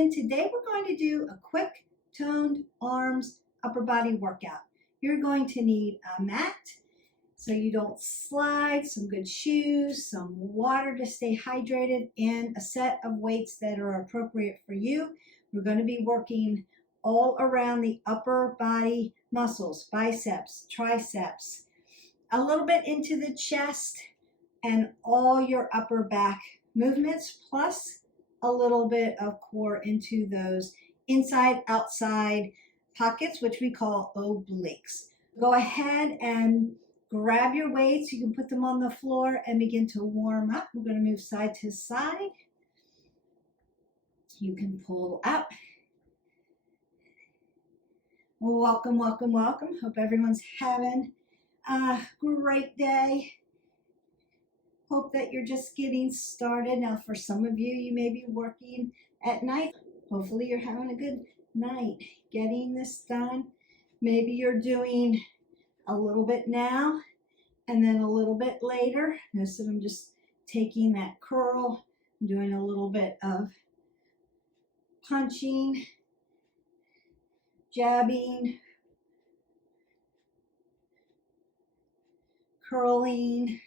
in. Today we're going to do a quick toned arms upper body workout. You're going to need a mat so you don't slide, some good shoes, some water to stay hydrated, and a set of weights that are appropriate for you. We're going to be working all around the upper body muscles, biceps, triceps, a little bit into the chest, and all your upper back movements, plus a little bit of core into those inside, outside pockets, which we call obliques. Go ahead and grab your weights. You can put them on the floor and begin to warm up. We're going to move side to side. You can pull up. Welcome, welcome, welcome. Hope everyone's having a great day. Hope that you're just getting started. Now, for some of you, you may be working at night. Hopefully you're having a good night getting this done. Maybe you're doing a little bit now and then a little bit later. Notice that I'm just taking that curl, doing a little bit of punching, jabbing, curling.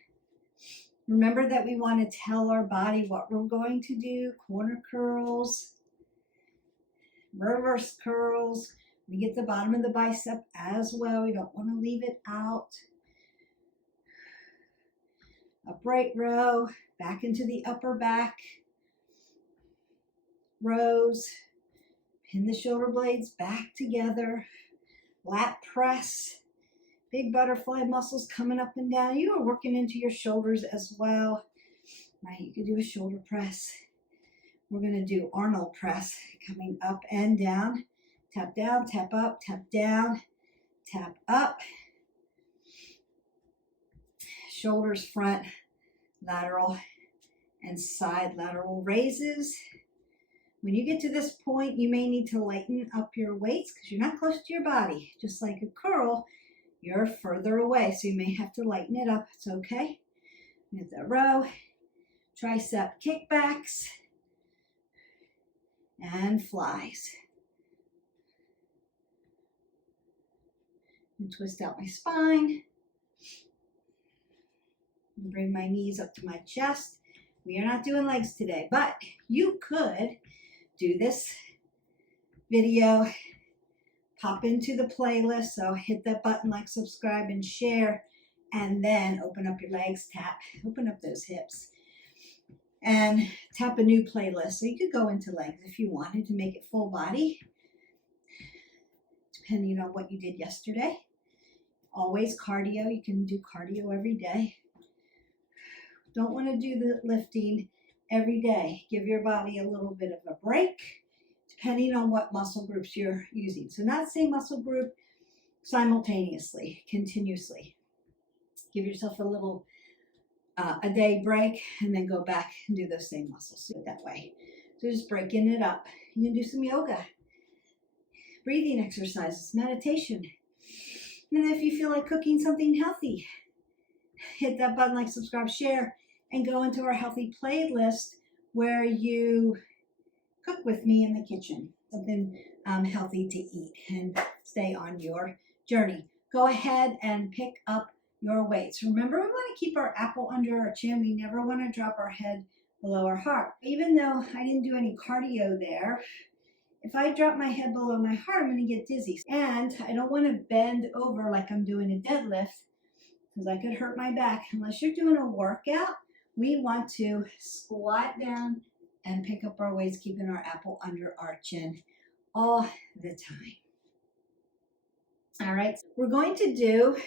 Remember that we want to tell our body what we're going to do. Corner curls, reverse curls. We get the bottom of the bicep as well. We don't want to leave it out. Upright row, back into the upper back. Rows, pin the shoulder blades back together. Lat press. Big butterfly muscles coming up and down. You are working into your shoulders as well. Right, you can do a shoulder press. We're going to do Arnold press, coming up and down. Tap down, tap up, tap down, tap up. Shoulders front, lateral, and side lateral raises. When you get to this point, you may need to lighten up your weights because you're not close to your body. Just like a curl, you're further away, so you may have to lighten it up. It's okay. Get the row, tricep kickbacks, and flies. And twist out my spine. And bring my knees up to my chest. We are not doing legs today, but you could do this video, pop into the playlist, so hit that button, like, subscribe, and share, and then open up your legs, open up those hips, and tap a new playlist. So you could go into legs if you wanted to make it full body, depending on what you did yesterday. Always cardio. You can do cardio every day. Don't want to do the lifting every day. Give your body a little bit of a break, depending on what muscle groups you're using. So not the same muscle group simultaneously, continuously. Give yourself a little, a day break, and then go back and do those same muscles. Do it that way. So just breaking it up. You can do some yoga, breathing exercises, meditation. And then if you feel like cooking something healthy, hit that button, like, subscribe, share, and go into our healthy playlist where you cook with me in the kitchen, something healthy to eat and stay on your journey. Go ahead and pick up your weights. Remember, we want to keep our apple under our chin. We never want to drop our head below our heart. Even though I didn't do any cardio there, if I drop my head below my heart, I'm going to get dizzy. And I don't want to bend over like I'm doing a deadlift because I could hurt my back. Unless you're doing a workout, we want to squat down and pick up our weights, keeping our apple under our chin all the time. All right, we're going to do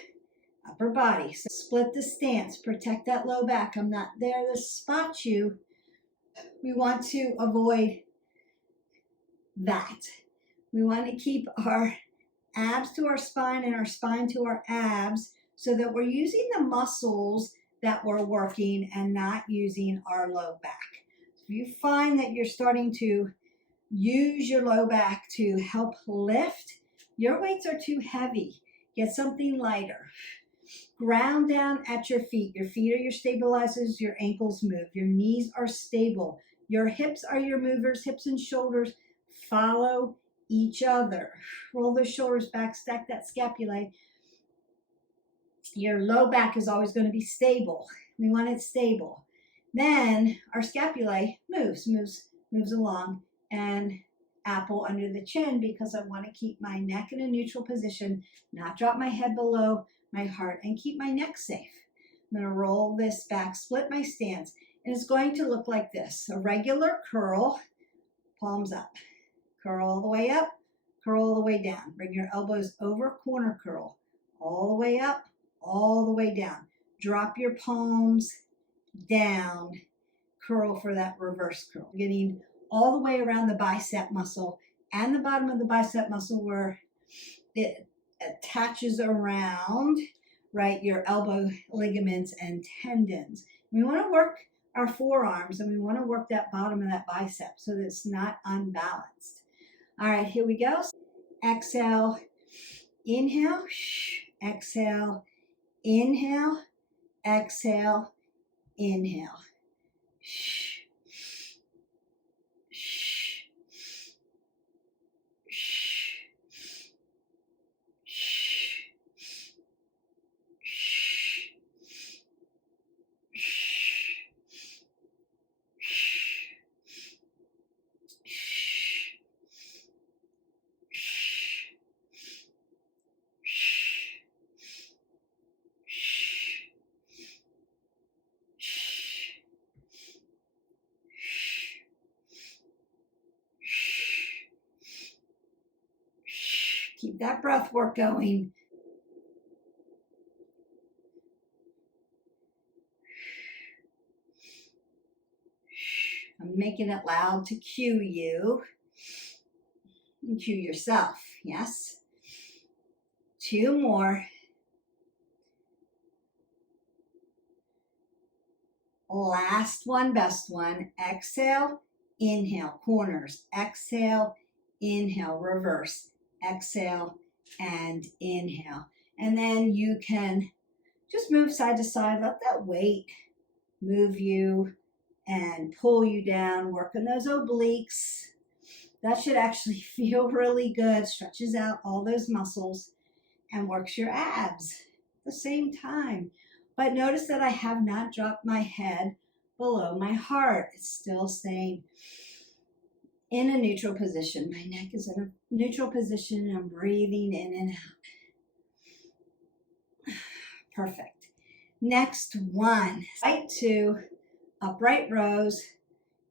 upper body. So split the stance, protect that low back. I'm not there to spot you. We want to avoid that. We want to keep our abs to our spine and our spine to our abs so that we're using the muscles that we're working and not using our low back. If you find that you're starting to use your low back to help lift, your weights are too heavy. Get something lighter. Ground down at your feet. Your feet are your stabilizers. Your ankles move. Your knees are stable. Your hips are your movers. Hips and shoulders follow each other. Roll the shoulders back, stack that scapulae. Your low back is always going to be stable. We want it stable. Then our scapulae moves along, and apple under the chin, because I want to keep my neck in a neutral position, not drop my head below my heart, and keep my neck safe. I'm going to roll this back, split my stance, and it's going to look like this. A regular curl, palms up. Curl all the way up, curl all the way down. Bring your elbows over, corner curl. All the way up, all the way down. Drop your palms down. Curl for that reverse curl. Getting all the way around the bicep muscle and the bottom of the bicep muscle where it attaches around, right, your elbow ligaments and tendons. We want to work our forearms, and we want to work that bottom of that bicep so that it's not unbalanced. All right, here we go. Exhale, inhale, exhale, inhale, exhale, inhale. Keep that breath work going. I'm making it loud to cue you. And cue yourself, yes? 2 more. Last one, best one. Exhale, inhale, corners. Exhale, inhale, reverse. Exhale and inhale. And then you can just move side to side. Let that weight move you and pull you down. Work on those obliques. That should actually feel really good. Stretches out all those muscles and works your abs at the same time. But notice that I have not dropped my head below my heart. It's still staying in a neutral position. My neck is in a neutral position, and I'm breathing in and out. Perfect. Next one. Right to upright rows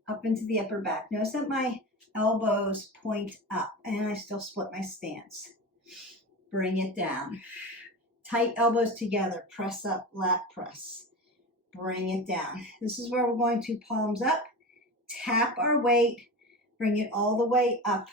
up into the upper back. Notice that my elbows point up, and I still split my stance. Bring it down. Tight elbows together. Press up, lat press. Bring it down. This is where we're going to palms up, tap our weight, bring it all the way up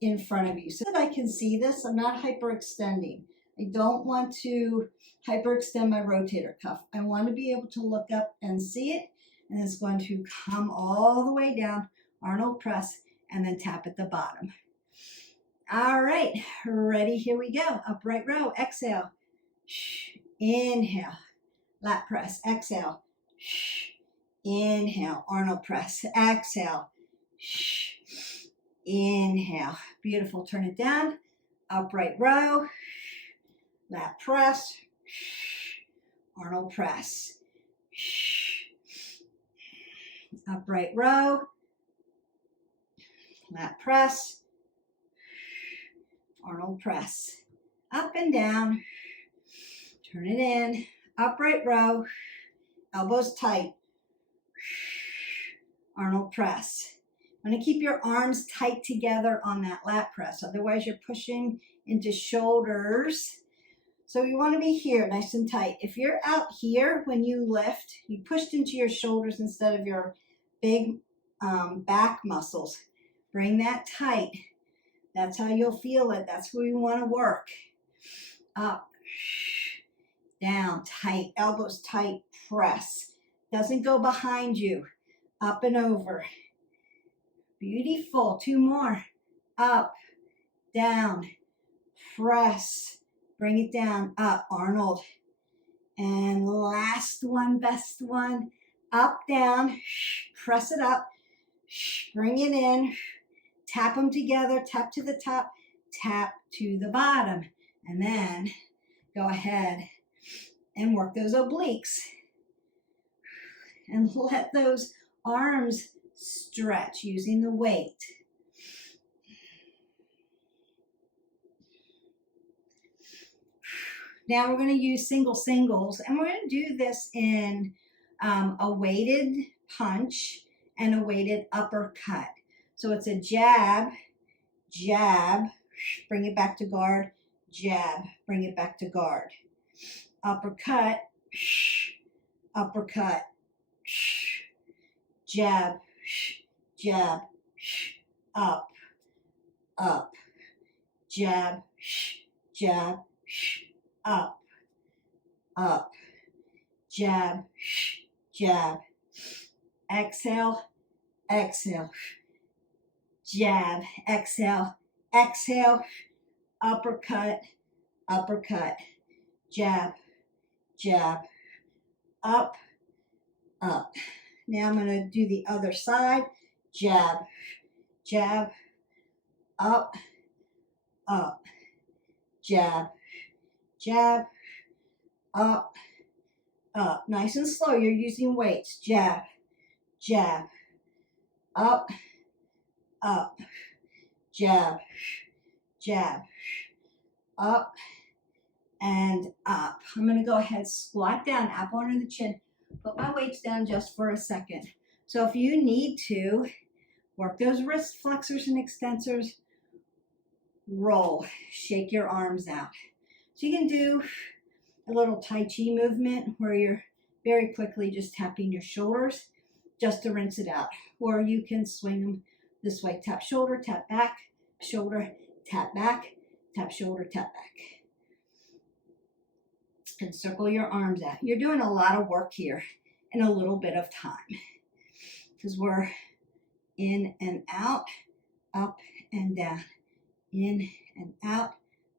in front of you so that I can see this. I'm not hyperextending. I don't want to hyperextend my rotator cuff. I want to be able to look up and see it, and it's going to come all the way down, Arnold press, and then tap at the bottom. All right, ready? Here we go. Upright row. Exhale. Inhale. Lat press. Exhale. Inhale. Arnold press. Exhale. Inhale. Beautiful. Turn it down. Upright row. Lat press. Arnold press. Upright row. Lat press. Arnold press. Up and down. Turn it in. Upright row. Elbows tight. Arnold press. I'm going to keep your arms tight together on that lat press. Otherwise, you're pushing into shoulders. So you want to be here, nice and tight. If you're out here when you lift, you pushed into your shoulders instead of your big back muscles. Bring that tight. That's how you'll feel it. That's where you want to work. Up, down, tight, elbows tight, press. Doesn't go behind you. Up and over. Beautiful. 2 more. Up, down, press. Bring it down, up, Arnold. And last one, best one. Up, down, press it up. Bring it in. Tap them together, tap to the top, tap to the bottom. And then go ahead and work those obliques. And let those arms stretch using the weight. Now we're going to use singles, and we're going to do this in a weighted punch and a weighted uppercut. So it's a jab, jab, bring it back to guard, jab, bring it back to guard. Uppercut, uppercut, jab, jab, up, up, jab, jab, up, up, jab, jab, exhale, exhale, jab, exhale, exhale, uppercut, uppercut, jab, jab, up, up. Now I'm going to do the other side, jab, jab, up, up, jab, jab, up, up. Nice and slow. You're using weights. Jab, jab, up, up, jab, jab, up, and up. I'm going to go ahead, squat down, apple under the chin, put my weights down just for a second. So if you need to, work those wrist flexors and extensors, roll, shake your arms out. So you can do a little Tai Chi movement where you're very quickly just tapping your shoulders just to rinse it out. Or you can swing them this way. Tap shoulder, tap back, shoulder, tap back, tap shoulder, tap back. And circle your arms out. You're doing a lot of work here in a little bit of time because we're in and out, up and down, in and out,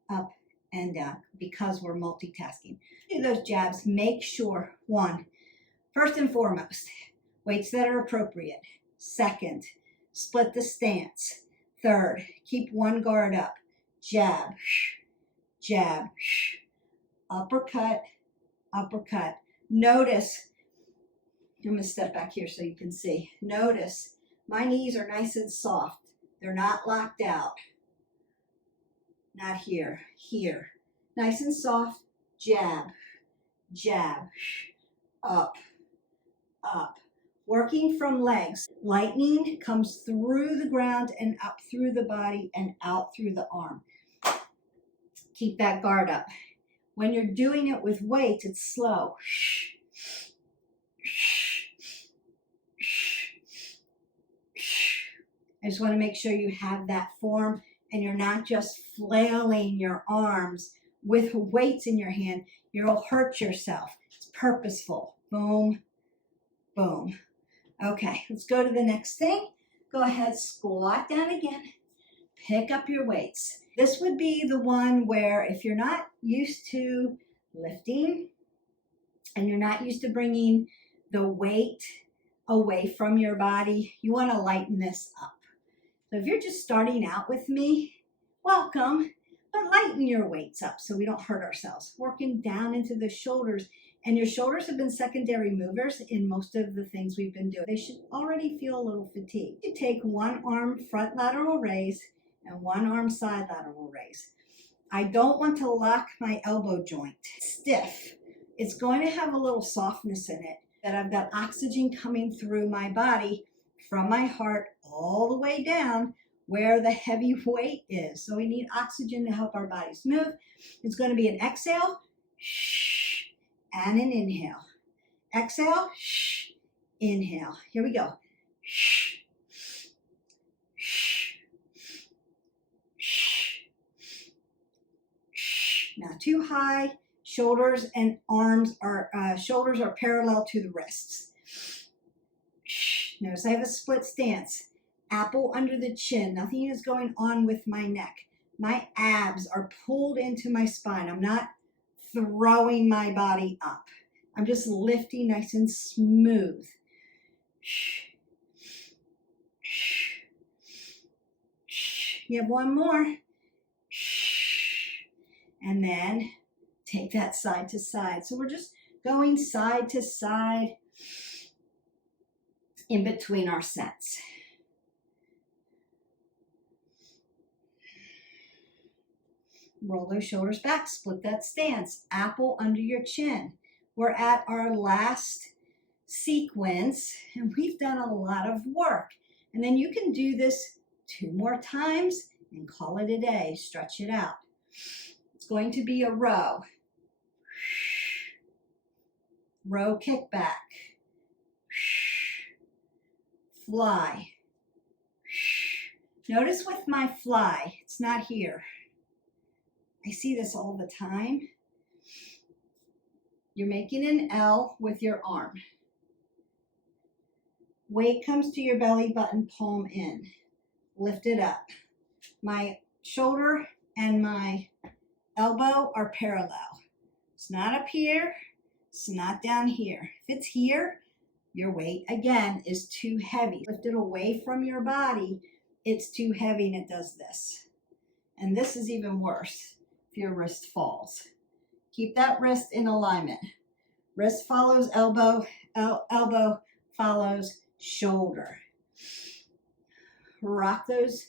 up and down, because we're multitasking. Do those jabs. Make sure, one, first and foremost, weights that are appropriate. Second, split the stance. Third, keep one guard up. Jab, jab, uppercut, uppercut. Notice, I'm going to step back here so you can see. Notice my knees are nice and soft. They're not locked out. Not here, here. Nice and soft, jab, jab, up, up. Working from legs. Lightning comes through the ground and up through the body and out through the arm. Keep that guard up. When you're doing it with weights, it's slow. I just want to make sure you have that form and you're not just flailing your arms with weights in your hand. You'll hurt yourself. It's purposeful. Boom, boom. Okay, let's go to the next thing. Go ahead, squat down again. Pick up your weights. This would be the one where if you're not used to lifting and you're not used to bringing the weight away from your body, you want to lighten this up. So if you're just starting out with me, welcome, but lighten your weights up so we don't hurt ourselves. Working down into the shoulders, and your shoulders have been secondary movers in most of the things we've been doing. They should already feel a little fatigued. You take one arm front lateral raise and one arm side lateral raise. I don't want to lock my elbow joint stiff. It's going to have a little softness in it, that I've got oxygen coming through my body from my heart all the way down where the heavy weight is. So we need oxygen to help our bodies move. It's going to be an exhale, shh, and an inhale. Exhale, shh, inhale. Here we go. Shh, shh, shh, shh. Now too high. Shoulders and arms are, shoulders are parallel to the wrists. Notice I have a split stance. Apple under the chin. Nothing is going on with my neck. My abs are pulled into my spine. I'm not throwing my body up. I'm just lifting nice and smooth. You have one more. And then take that side to side. So we're just going side to side in between our sets. Roll those shoulders back, split that stance, apple under your chin. We're at our last sequence and we've done a lot of work. And then you can do this 2 more times and call it a day. Stretch it out. It's going to be a row. Row kickback. Fly. Notice with my fly, it's not here. I see this all the time. You're making an L with your arm. Weight comes to your belly button, palm in. Lift it up. My shoulder and my elbow are parallel. It's not up here. It's not down here. If it's here, your weight, again, is too heavy. Lift it away from your body. It's too heavy and it does this. And this is even worse if your wrist falls. Keep that wrist in alignment. Wrist follows elbow, elbow follows shoulder. Rock those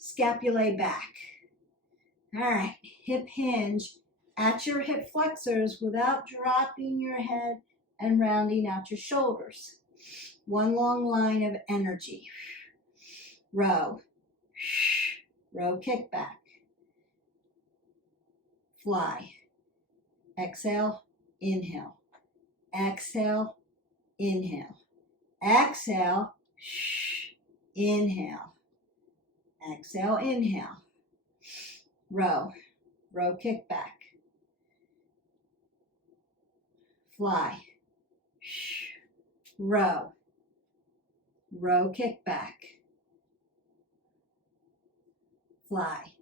scapulae back. All right, hip hinge at your hip flexors without dropping your head and rounding out your shoulders. One long line of energy. Row. Row kickback. Fly. Exhale, inhale. Exhale, inhale. Exhale, inhale. Exhale, inhale. Row. Row kickback. Fly. Row. Row kickback. Fly.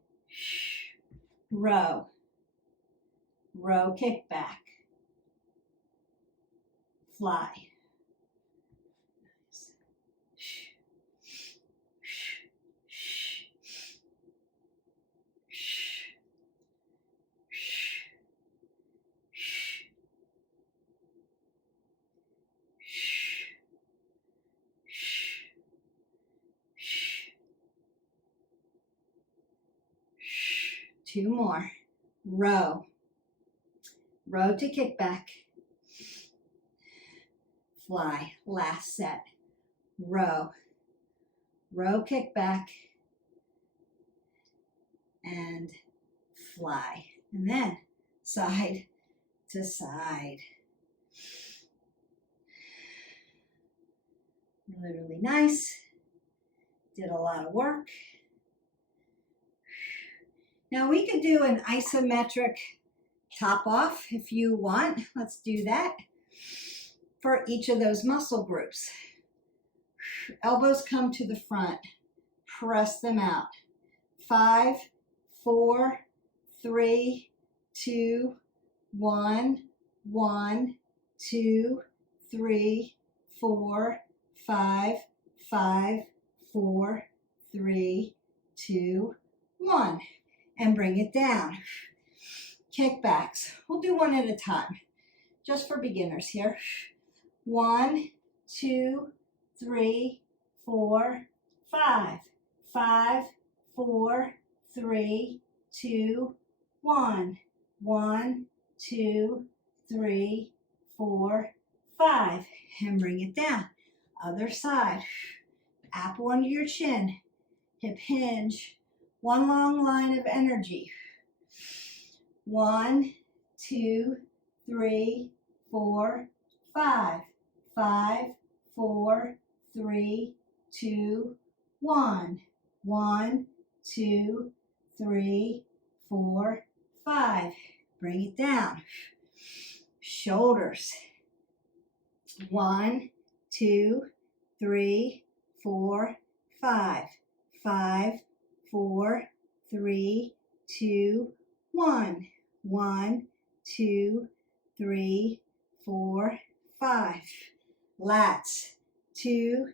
Row. Row kickback. Fly. Two more. Row. Row to kickback. Fly. Last set. Row. Row kickback. And fly. And then side to side. Really, really nice. Did a lot of work. Now we could do an isometric top off if you want. Let's do that for each of those muscle groups. Elbows come to the front. Press them out. 5, 4, 3, 2, 1, 1, 2, 3, 4, 5, 5, 4, 3, 2, 1. And bring it down. Kickbacks. We'll do one at a time, just for beginners here. 1, 2, 3, 4, 5. 5, 4, 3, 2, 1. 1, 2, 3, 4, 5. And bring it down. Other side. Apple under your chin. Hip hinge. One long line of energy. 1, 2, 3, 4, 5. 5, 4, 3, 2, 1. 1, 2, 3, 4, 5. Bring it down. Shoulders. 1, 2, 3, 4, 5. 5, 4, 3, 2, 1. 1, 2, 3, 4, 5. Lats. 2,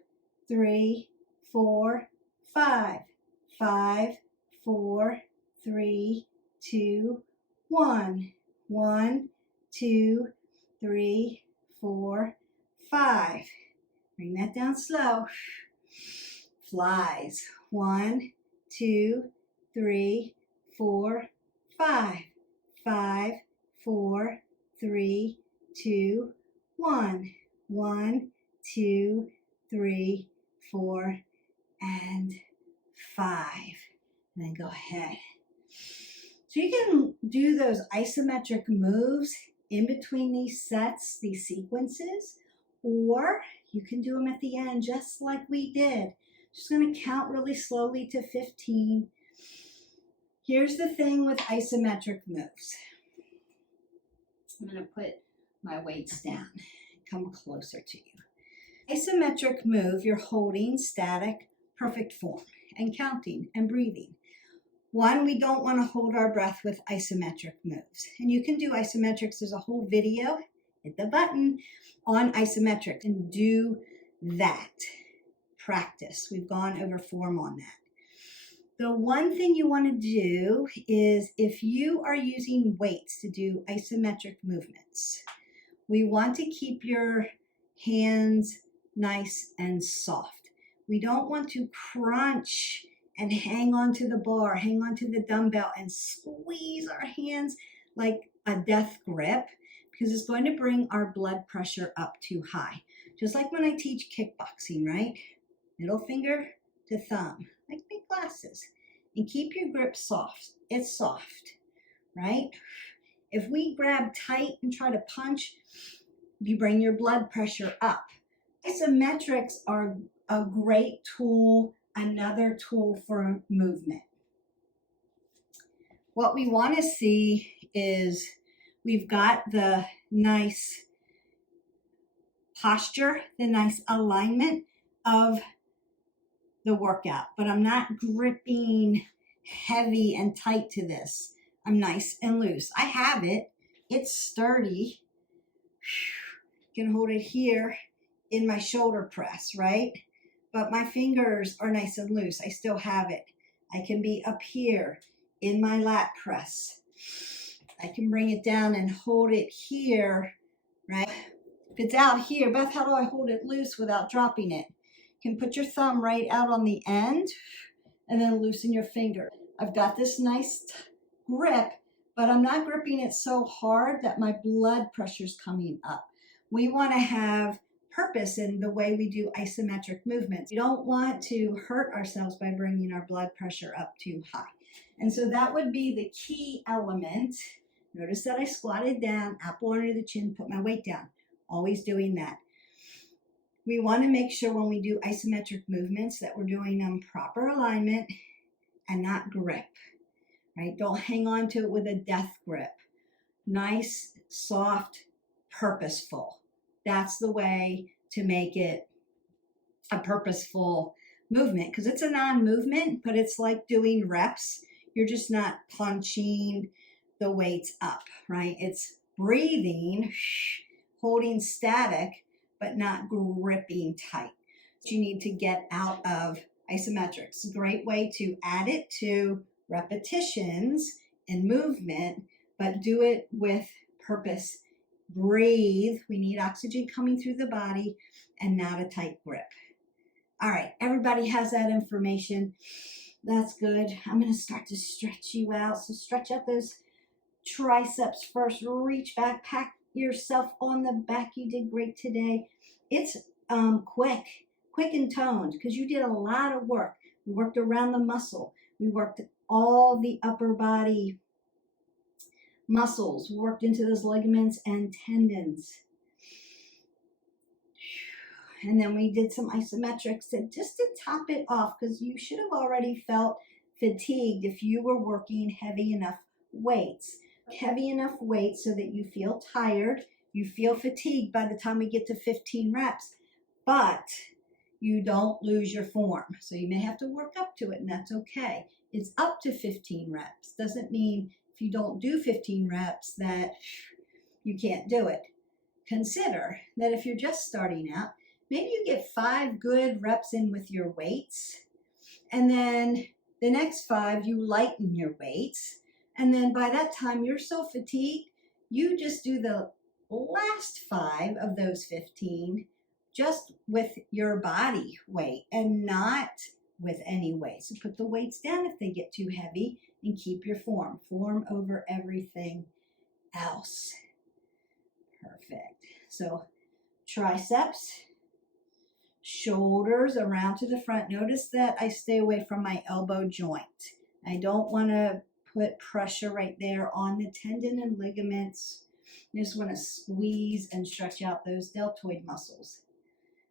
3, 4, 5. 5, 4, 3, 2, 1. 1, 2, 3, 4, 5. Bring that down slow. Flies. 1, 2, 3, 4, 5. 5, 4, 3, 2, 1. 1, 2, 3, 4, and 5. And then go ahead. So you can do those isometric moves in between these sets, these sequences, or you can do them at the end just like we did. Just going to count really slowly to 15. Here's the thing with isometric moves. I'm going to put my weights down, come closer to you. Isometric move, you're holding static, perfect form, and counting and breathing. One, we don't want to hold our breath with isometric moves. And you can do isometrics. There's a whole video, hit the button, on isometrics and do that. Practice. We've gone over form on that. The one thing you want to do is if you are using weights to do isometric movements, we want to keep your hands nice and soft. We don't want to crunch and hang onto the bar, hang onto the dumbbell and squeeze our hands like a death grip because it's going to bring our blood pressure up too high. Just like when I teach kickboxing, right? Middle finger to thumb, like big glasses. And keep your grip soft. It's soft, right? If we grab tight and try to punch, you bring your blood pressure up. Isometrics are a great tool, another tool for movement. What we want to see is we've got the nice posture, the nice alignment of the workout, but I'm not gripping heavy and tight to this. I'm nice and loose. I have it. It's sturdy. You can hold it here in my shoulder press, right? But my fingers are nice and loose. I still have it. I can be up here in my lat press. I can bring it down and hold it here, right? If it's out here, Beth, how do I hold it loose without dropping it? You can put your thumb right out on the end and then loosen your finger. I've got this nice grip, but I'm not gripping it so hard that my blood pressure's coming up. We want to have purpose in the way we do isometric movements. We don't want to hurt ourselves by bringing our blood pressure up too high. And so that would be the key element. Notice that I squatted down, apple under the chin, put my weight down. Always doing that. We want to make sure when we do isometric movements that we're doing them proper alignment and not grip, right? Don't hang on to it with a death grip. Nice, soft, purposeful. That's the way to make it a purposeful movement because it's a non-movement, but it's like doing reps. You're just not punching the weights up, right? It's breathing, holding static, but not gripping tight. You need to get out of isometrics. A great way to add it to repetitions and movement, but do it with purpose. Breathe. We need oxygen coming through the body and not a tight grip. All right, everybody has that information. That's good. I'm going to start to stretch you out. So stretch out those triceps first. Reach back, pat yourself on the back. You did great today. It's quick and toned because you did a lot of work. We worked around the muscle. We worked all the upper body muscles, worked into those ligaments and tendons. And then we did some isometrics just to top it off because you should have already felt fatigued if you were working heavy enough weights. Heavy enough weights so that you feel tired, you feel fatigued by the time we get to 15 reps, but you don't lose your form. So you may have to work up to it, and that's okay. It's up to 15 reps. Doesn't mean if you don't do 15 reps that you can't do it. Consider that if you're just starting out, maybe you get 5 good reps in with your weights, and then The next 5, you lighten your weights. And then by that time, you're so fatigued, you just do the last 5 of those 15 just with your body weight and not with any weight. So put the weights down if they get too heavy and keep your form. Form over everything else. Perfect. So triceps, shoulders around to the front. Notice that I stay away from my elbow joint. I don't want to put pressure right there on the tendon and ligaments. You just want to squeeze and stretch out those deltoid muscles.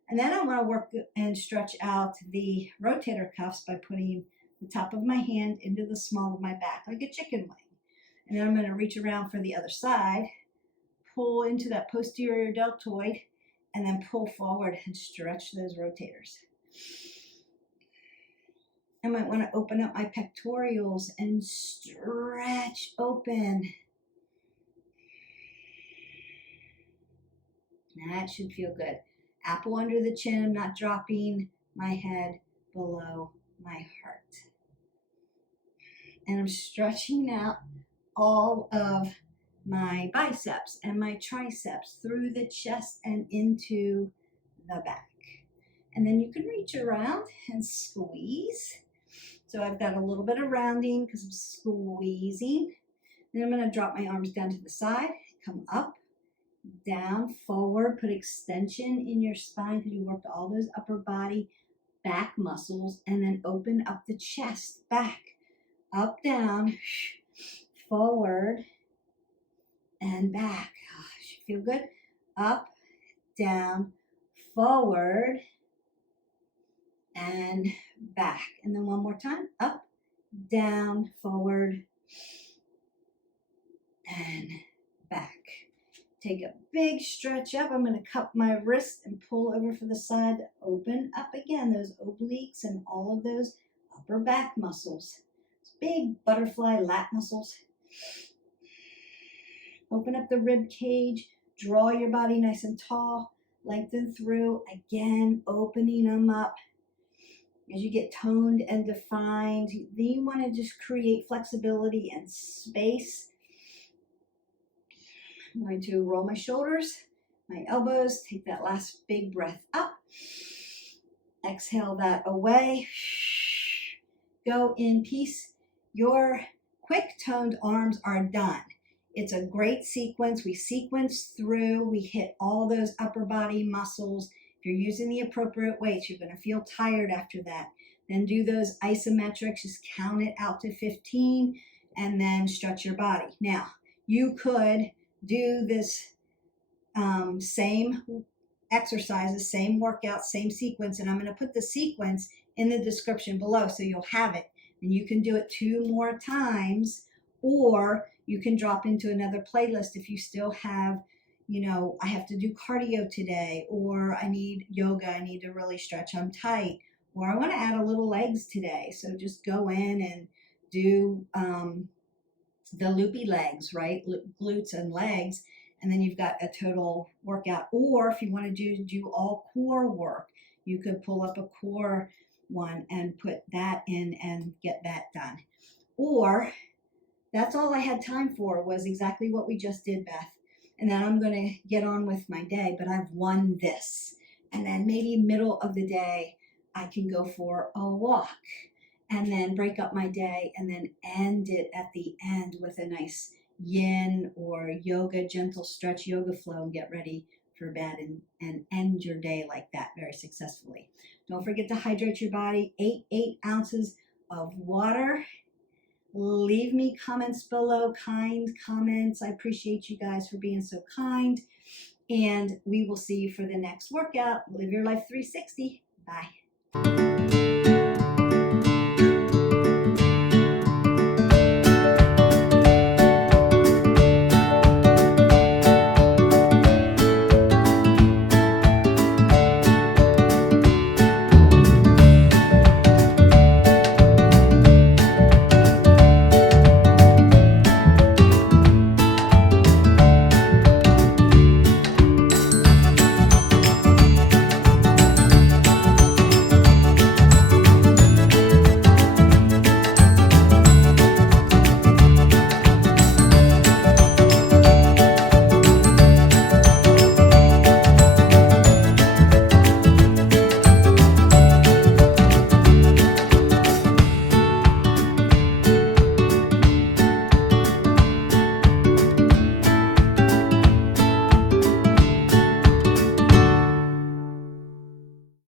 And then I want to work and stretch out the rotator cuffs by putting the top of my hand into the small of my back, like a chicken wing. And then I'm going to reach around for the other side, pull into that posterior deltoid, and then pull forward and stretch those rotators. I might want to open up my pectorials and stretch open. That should feel good. Apple under the chin. I'm not dropping my head below my heart. And I'm stretching out all of my biceps and my triceps through the chest and into the back. And then you can reach around and squeeze. So I've got a little bit of rounding because I'm squeezing. Then I'm going to drop my arms down to the side, come up, down, forward, put extension in your spine because you worked all those upper body back muscles, and then open up the chest, back, up, down, forward, and back. Oh, should feel good. Up, down, forward, and back. And then one more time. Up, down, forward, and back. Take a big stretch up. I'm going to cup my wrist and pull over for the side. Open up again, those obliques and all of those upper back muscles. Big butterfly lat muscles. Open up the rib cage. Draw your body nice and tall. Lengthen through. Again, opening them up. As you get toned and defined, then you want to just create flexibility and space. I'm going to roll my shoulders, my elbows, take that last big breath up. Exhale that away. Go in peace. Your quick toned arms are done. It's a great sequence. We sequence through, we hit all those upper body muscles. If you're using the appropriate weights, you're going to feel tired after that. Then do those isometrics, just count it out to 15 and then stretch your body. Now, you could do this same exercises, same workout, same sequence, and I'm going to put the sequence in the description below so you'll have it, and you can do it 2 more times, or you can drop into another playlist if you still have, you know, I have to do cardio today, or I need yoga, I need to really stretch, I'm tight, or I want to add a little legs today, so just go in and do the loopy legs, right? Glutes and legs, and then you've got a total workout. Or if you want to do all core work, you could pull up a core one and put that in and get that done. Or that's all I had time for, was exactly what we just did, Beth. And then I'm going to get on with my day, but I've won this. And then maybe middle of the day, I can go for a walk and then break up my day and then end it at the end with a nice yin or yoga, gentle stretch yoga flow, and get ready for bed and end your day like that very successfully. Don't forget to hydrate your body. 8 ounces of water. Leave me comments below, kind comments. I appreciate you guys for being so kind. And we will see you for the next workout. Live your life 360. Bye.